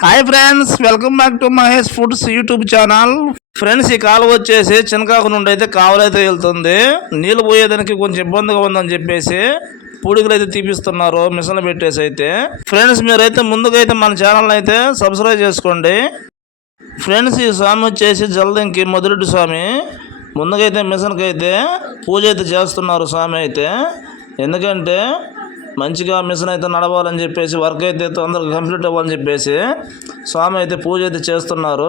Hi friends welcome back to Mahesh foods YouTube channel friends ఈ కాలువ వచ్చేసి చిన్నకాకు నుండి అయితే కావలైతే వెళ్తుంది. నీళ్ళు పోయేదానికి కొంచెం ఇబ్బందిగా ఉందని చెప్పేసి పూడికలు అయితే తీపిస్తున్నారు మిషన్లు పెట్టేసి అయితే. ఫ్రెండ్స్ మీరైతే ముందుగా అయితే మన ఛానల్ అయితే సబ్స్క్రైబ్ చేసుకోండి. ఫ్రెండ్స్ ఈ స్వామి వచ్చేసి జలదంకి మొదటి స్వామి. ముందుగా అయితే మిషన్కి అయితే పూజ అయితే చేస్తున్నారు స్వామి అయితే. ఎందుకంటే మంచిగా మిషన్ అయితే నడవాలని చెప్పేసి వర్క్ అయితే తొందరగా కంప్లీట్ అవ్వాలని చెప్పేసి స్వామి అయితే పూజ అయితే చేస్తున్నారు.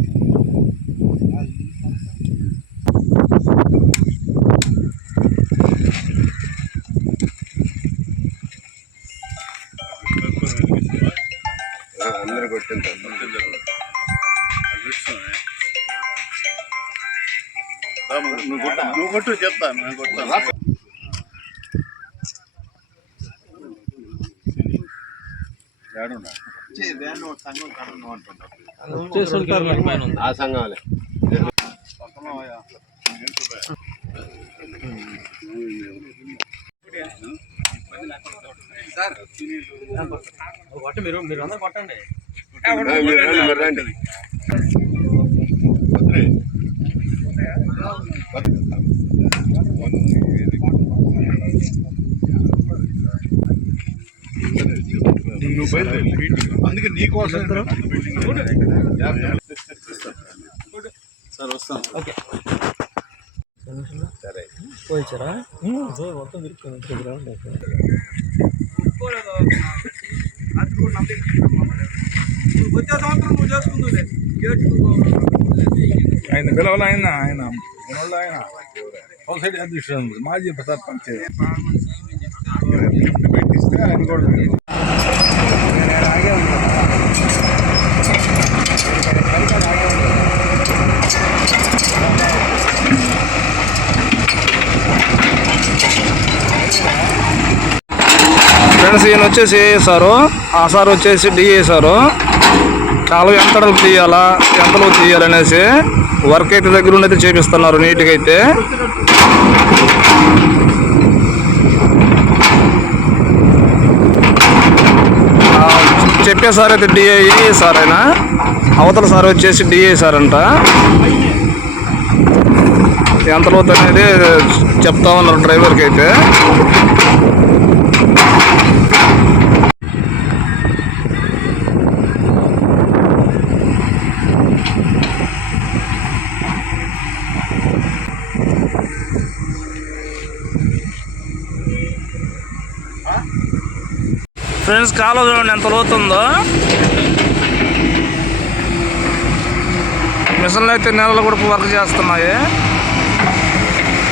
అందరు కొట్టింటారు. నువ్వు కొట్టు చెప్తాను నేను కొడతాను ఆ సంఘాలే. ఆ, మీరు రండి, మీరు రండి. నువ్వు బయలుదేరు అందుకే నీ కోసం సార్ వస్తాను సరే. ఆయన పిలవలు ఆయన ఆయన మనోళ్ళు ఆయన. సొసైటీ అధ్యక్షుడు మాజీ సర్పంచ్ పెట్టిస్తే ఆయన కూడా ఫ్రెండ్స్ ఈయన వచ్చేసి ఏ సారు ఆ సార్ వచ్చేసి డిఏ సారు కాలువ ఎంతడలు తీయాలా ఎంతలో తీయాలనేసి వర్క్ అయితే దగ్గర ఉండి అయితే చేపిస్తున్నారు నీట్గా అయితే. చెప్పే సార్ అయితే డిఏ సార్ ఆయన అవతల సార్ వచ్చేసి డిఏ సార్ అంట. ఎంత లోతు అనేది చెప్తా ఉన్నారు డ్రైవర్కి అయితే. ఫ్రెండ్స్ కాలువ చూడండి ఎంత లోతుందో. మిషన్లు అయితే నెలలు కూడా వర్క్ చేస్తున్నాయి.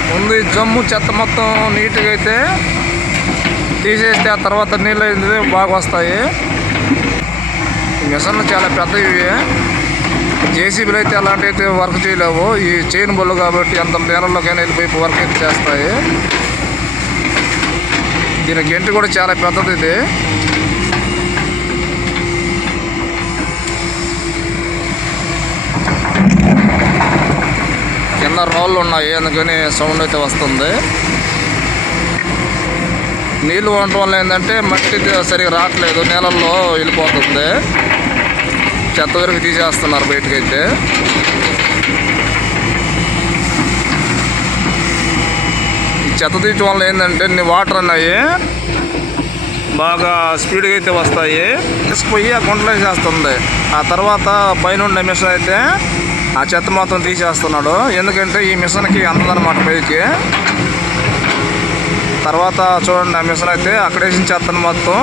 ముందు ఈ జమ్ము చెత్త మొత్తం నీట్గా అయితే తీసేస్తే ఆ తర్వాత నీళ్ళు అయితే బాగా వస్తాయి. ఈ మిషన్లు చాలా పెద్దవి. జేసీబీలు అయితే అలాంటి అయితే వర్క్ చేయలేవు. ఈ చైన్ బొల్లు కాబట్టి అంత నీళ్ళలోకైనా వెళ్ళిపోయి వర్క్ అయితే చేస్తాయి. దీని గెంటు కూడా చాలా పెద్దది ఇది. కింద రాళ్ళు ఉన్నాయి అందుకని సౌండ్ అయితే వస్తుంది. నీళ్ళు ఉండటం వల్ల ఏంటంటే మట్టి సరిగా రావట్లేదు నీళ్ళల్లో వెళ్ళిపోతుంది. చెత్త వరకు తీసేస్తున్నారు బయటకైతే. ఈ చెత్త తీయటం వల్ల ఏంటంటే వాటర్ అన్నాయి బాగా స్పీడ్గా అయితే వస్తాయి. తీసుకుపోయి ఆ గుంటలో వేసేస్తుంది ఆ తర్వాత పైన మిషన్ అయితే ఆ చెత్త మొత్తం తీసేస్తున్నాడు. ఎందుకంటే ఈ మిషన్కి అందదన్నమాట పైకి. తర్వాత చూడండి ఆ మిషన్ అయితే అక్కడేసిన చెత్తను మొత్తం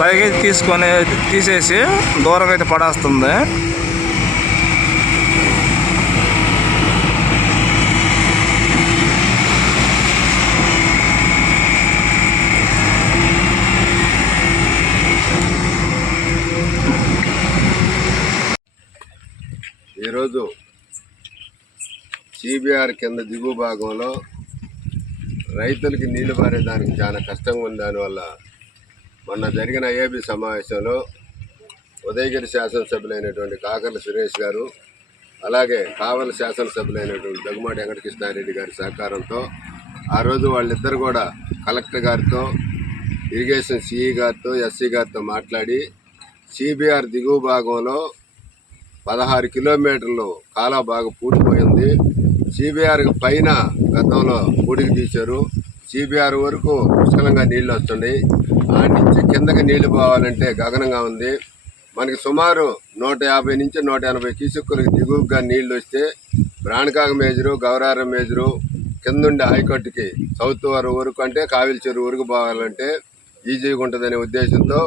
పైకి తీసుకొని తీసేసి దూరం అయితే పడేస్తుంది. ఈరోజు సిబిఆర్ కింద దిగువ భాగంలో రైతులకి నీళ్ళు పారేదానికి చాలా కష్టంగా ఉంది. దానివల్ల మొన్న జరిగిన ఏబీ సమావేశంలో ఉదయగిరి శాసనసభ్యులైనటువంటి కాకర్ల సురేష్ గారు అలాగే కావల శాసనసభ్యులైనటువంటి దగ్గుమాటి వెంకటకృష్ణారెడ్డి గారి సహకారంతో ఆ రోజు వాళ్ళిద్దరు కూడా కలెక్టర్ గారితో ఇరిగేషన్ సిఈ గారితో ఎస్సీ గారితో మాట్లాడి సిబిఆర్ దిగువ భాగంలో పదహారు కిలోమీటర్లు కాలువ బాగా పూడిపోయింది. సిబిఆర్ పైన గతంలో పూడికి తీశారు. సిబిఆర్ వరకు పుష్కలంగా నీళ్ళు వస్తున్నాయి. ఆ నుంచి కిందకి నీళ్ళు పోవాలంటే గగనంగా ఉంది. మనకి సుమారు నూట యాభై నుంచి నూట ఎనభై కీసుక్కులకి దిగువగా నీళ్ళు వస్తే ప్రాణకాగ మేజరు గౌరారం మేజరు కిందుండే హైకోర్టుకి సౌత్ వారు వరకు అంటే కావిలి చెరువు వరకు పోవాలంటే ఈజీగా ఉంటుందనే ఉద్దేశంతో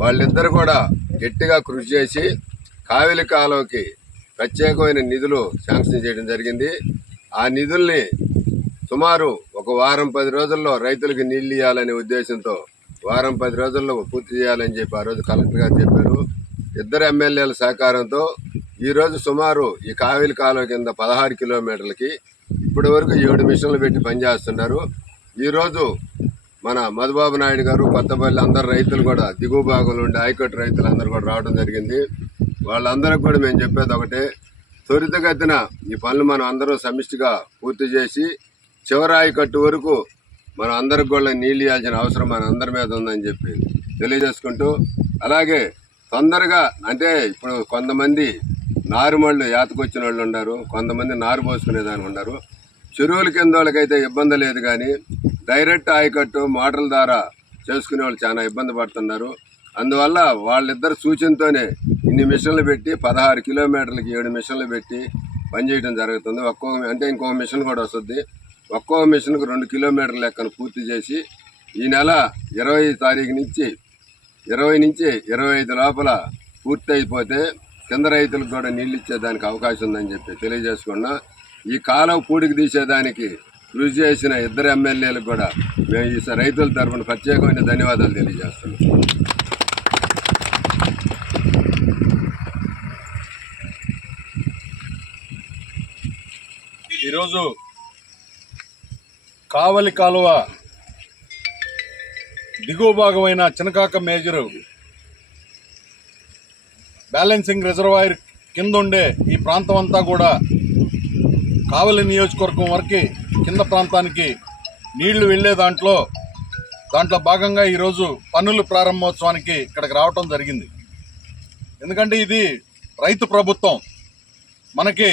వాళ్ళిద్దరు కూడా గట్టిగా కృషి చేసి కావిలి కాలువకి ప్రత్యేకమైన నిధులు శాంక్షన్ చేయడం జరిగింది. ఆ నిధుల్ని సుమారు ఒక వారం పది రోజుల్లో రైతులకు నీళ్ళు ఇవ్వాలనే ఉద్దేశంతో వారం పది రోజుల్లో పూర్తి చేయాలని చెప్పి ఆ రోజు కలెక్టర్ గారు చెప్పారు. ఇద్దరు ఎమ్మెల్యేల సహకారంతో ఈరోజు సుమారు ఈ కావిలి కాలువ కింద పదహారు కిలోమీటర్లకి ఇప్పటి వరకు ఏడు మిషన్లు పెట్టి పనిచేస్తున్నారు. ఈరోజు మన మధుబాబు నాయుడు గారు కొత్తపల్లి అందరు రైతులు కూడా దిగువ భాగంలో ఉండే హైకోర్టు రైతులు అందరూ కూడా రావడం జరిగింది. వాళ్ళందరికీ కూడా మేము చెప్పేది ఒకటే. త్వరితగతిన ఈ పనులు మనం అందరం సమిష్టిగా పూర్తి చేసి చివరి కట్టు వరకు మనం అందరికి కూడా నీళ్ళు ఇవ్వాల్సిన అవసరం మన అందరి మీద ఉందని చెప్పి తెలియజేసుకుంటూ అలాగే తొందరగా అంటే ఇప్పుడు కొంతమంది నారుమళ్ళు యాతకొచ్చిన వాళ్ళు ఉన్నారు కొంతమంది నారు పోసుకునే దాని ఉన్నారు చెరువుల కింద వాళ్ళకైతే ఇబ్బంది లేదు కానీ డైరెక్ట్ ఆయకట్టు మోటార్ల ద్వారా చేసుకునే వాళ్ళు చాలా ఇబ్బంది పడుతున్నారు. అందువల్ల వాళ్ళిద్దరు సూచనతోనే ఇన్ని మిషన్లు పెట్టి పదహారు కిలోమీటర్లకి ఏడు మిషన్లు పెట్టి పనిచేయడం జరుగుతుంది. ఒక్కొక్క అంటే ఇంకొక మిషన్ కూడా వస్తుంది. ఒక్కొక్క మిషన్కు రెండు కిలోమీటర్ల లెక్కన పూర్తి చేసి ఈ నెల ఇరవై తారీఖు నుంచి ఇరవై నుంచి ఇరవై ఐదు లోపల పూర్తి అయిపోతే కింద రైతులకు కూడా నీళ్ళు ఇచ్చేదానికి అవకాశం ఉందని చెప్పి తెలియజేసుకున్నా. ఈ కాలం పూడికి తీసేదానికి కృషి చేసిన ఇద్దరు ఎమ్మెల్యేలకు కూడా మేము ఈ రైతుల తరఫున ప్రత్యేకమైన ధన్యవాదాలు తెలియజేస్తున్నాం. ఈరోజు కావలి కాలువ దిగువ భాగమైన చినకాక మేజరు బ్యాలెన్సింగ్ రిజర్వాయర్ కింద ఉండే ఈ ప్రాంతం అంతా కూడా కావలి నియోజకవర్గం వరకు కింద ప్రాంతానికి నీళ్ళు వెళ్ళే దాంట్లో దాంట్లో భాగంగా ఈరోజు పన్నుల ప్రారంభోత్సవానికి ఇక్కడికి రావటం జరిగింది. ఎందుకంటే ఇది రైతు ప్రభుత్వం. మనకి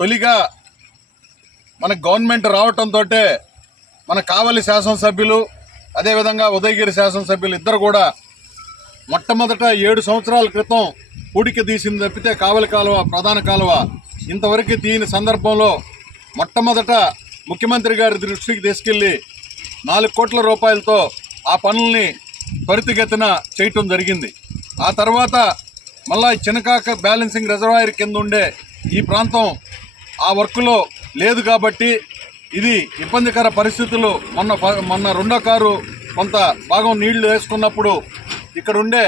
తొలిగా మన గవర్నమెంట్ రావటంతో మన కావలి శాసనసభ్యులు అదేవిధంగా ఉదయగిరి శాసనసభ్యులు ఇద్దరు కూడా మొట్టమొదట ఏడు సంవత్సరాల క్రితం పూడిక తీసింది తప్పితే కావలి కాలువ ప్రధాన కాలువ. ఇంతవరకు తీయని సందర్భంలో మొట్టమొదట ముఖ్యమంత్రి గారి దృష్టికి తీసుకెళ్ళి నాలుగు కోట్ల రూపాయలతో ఆ పనుల్ని త్వరితగతిన చేయటం జరిగింది. ఆ తర్వాత మళ్ళా చినకాక బ్యాలెన్సింగ్ రిజర్వాయర్ కింద ఉండే ఈ ప్రాంతం ఆ వర్క్లో లేదు కాబట్టి ఇది ఇబ్బందికర పరిస్థితులు. మొన్న మొన్న రెండో కారు కొంత భాగం నీళ్ళు వేసుకున్నప్పుడు ఇక్కడ ఉండే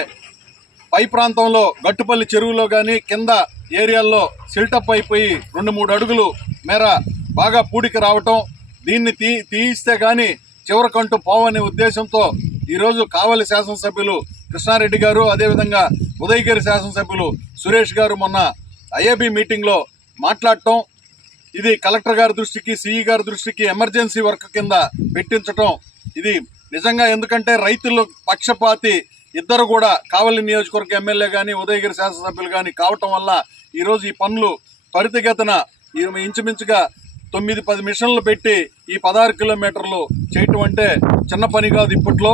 పై ప్రాంతంలో గట్టుపల్లి చెరువులో కానీ కింద ఏరియాల్లో సిల్టప్ అయిపోయి రెండు మూడు అడుగులు మేర బాగా పూడికి రావటం దీన్ని తీ తీయిస్తే కానీ చివరికంటూ పోవనే ఉద్దేశంతో ఈరోజు కావలి శాసనసభ్యులు కృష్ణారెడ్డి గారు అదేవిధంగా ఉదయగిరి శాసనసభ్యులు సురేష్ గారు మొన్న ఐఏబీ మీటింగ్లో మాట్లాడటం ఇది కలెక్టర్ గారి దృష్టికి సిఈ గారి దృష్టికి ఎమర్జెన్సీ వర్క్ కింద పెట్టించటం. ఇది నిజంగా ఎందుకంటే రైతులు పక్షపాతి. ఇద్దరు కూడా కావలి నియోజకవర్గ ఎమ్మెల్యే కానీ ఉదయగిరి శాసనసభ్యులు కానీ కావటం వల్ల ఈరోజు ఈ పనులు త్వరితగతన ఈ ఇంచుమించుగా తొమ్మిది పది మిషన్లు పెట్టి ఈ పదహారు కిలోమీటర్లు చేయటం అంటే చిన్న పని కాదు ఇప్పట్లో.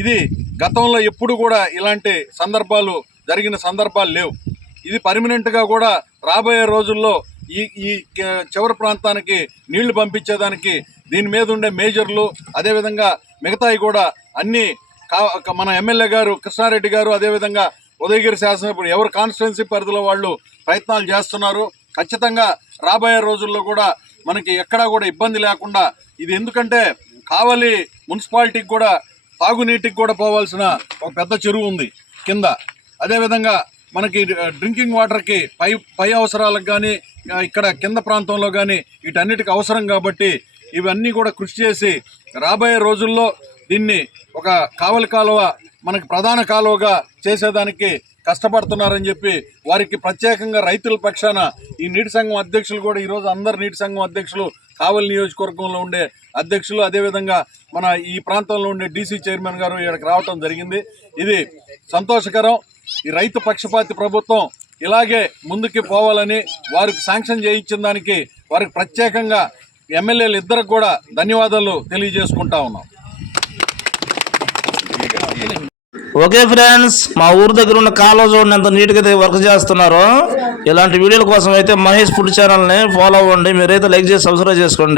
ఇది గతంలో ఎప్పుడు కూడా ఇలాంటి సందర్భాలు జరిగిన సందర్భాలు లేవు. ఇది పర్మనెంట్గా కూడా రాబోయే రోజుల్లో ఈ ఈ చివరి ప్రాంతానికి నీళ్ళు పంపించేదానికి దీని మీద ఉండే మేజర్లు అదేవిధంగా మిగతాయి కూడా అన్నీ కా- మన ఎమ్మెల్యే గారు కృష్ణారెడ్డి గారు అదేవిధంగా ఉదయగిరి శాసనసభ్యులు ఎవరు కాన్స్టిట్యున్సీ పరిధిలో వాళ్ళు ప్రయత్నాలు చేస్తున్నారు. ఖచ్చితంగా రాబోయే రోజుల్లో కూడా మనకి ఎక్కడా కూడా ఇబ్బంది లేకుండా ఇది ఎందుకంటే కావలి మున్సిపాలిటీకి కూడా తాగునీటికి కూడా పోవాల్సిన ఒక పెద్ద చెరువు ఉంది కింద. అదేవిధంగా మనకి డ్రింకింగ్ వాటర్కి పై పై అవసరాలకు కానీ ఇక్కడ కింద ప్రాంతంలో కానీ వీటన్నిటికి అవసరం కాబట్టి ఇవన్నీ కూడా కృషి చేసి రాబోయే రోజుల్లో దీన్ని ఒక కావలి కాలువ మనకు ప్రధాన కాలువగా చేసేదానికి కష్టపడుతున్నారని చెప్పి వారికి ప్రత్యేకంగా రైతుల పక్షాన ఈ నీటి సంఘం అధ్యక్షులు కూడా ఈరోజు అందరు నీటి సంఘం అధ్యక్షులు కావలి నియోజకవర్గంలో ఉండే అధ్యక్షులు అదేవిధంగా మన ఈ ప్రాంతంలో ఉండే డీసీ చైర్మన్ గారు ఇక్కడికి రావటం జరిగింది. ఇది సంతోషకరం. ఈ రైతు పక్షపాతి ప్రభుత్వం ఇలాగే ముందుకు పోవాలని వారికి శాంక్షన్ చేయించిన దానికి వారికి ప్రత్యేకంగా ఎమ్మెల్యేలు ఇద్దరికి కూడా ధన్యవాదాలు తెలియజేసుకుంటా ఉన్నాం. ఓకే ఫ్రెండ్స్ మా ఊరు దగ్గర ఉన్న కాలువ చూడండి ఎంత నీట్గా వర్క్ చేస్తున్నారో. ఇలాంటి వీడియోల కోసం అయితే మహేష్ ఫుడ్ ఛానల్ని ఫాలో అవ్వండి. మీరైతే లైక్ చేసి సబ్స్క్రైబ్ చేసుకోండి.